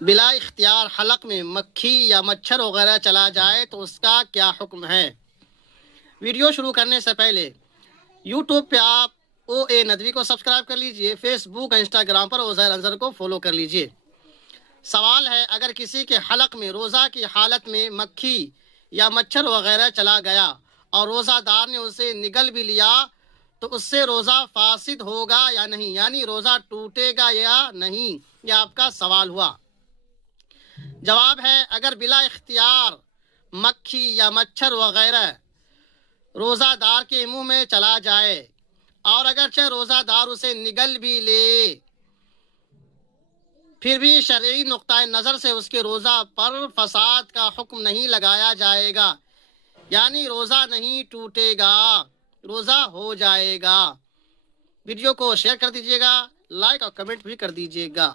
بلا اختیار حلق میں مکھی یا مچھر وغیرہ چلا جائے تو اس کا کیا حکم ہے؟ ویڈیو شروع کرنے سے پہلے یوٹیوب پہ آپ او اے ندوی کو سبسکرائب کر لیجئے، فیس بک اور انسٹاگرام پر عزیر انصر کو فالو کر لیجئے۔ سوال ہے، اگر کسی کے حلق میں روزہ کی حالت میں مکھی یا مچھر وغیرہ چلا گیا اور روزہ دار نے اسے نگل بھی لیا تو اس سے روزہ فاسد ہوگا یا نہیں، یعنی روزہ ٹوٹے گا یا نہیں؟ یہ آپ کا سوال ہوا۔ جواب ہے، اگر بلا اختیار مکھی یا مچھر وغیرہ روزہ دار کے منہ میں چلا جائے اور اگرچہ روزہ دار اسے نگل بھی لے پھر بھی شرعی نقطۂ نظر سے اس کے روزہ پر فساد کا حکم نہیں لگایا جائے گا، یعنی روزہ نہیں ٹوٹے گا، روزہ ہو جائے گا۔ ویڈیو کو شیئر کر دیجیے گا، لائک اور کمنٹ بھی کر دیجیے گا۔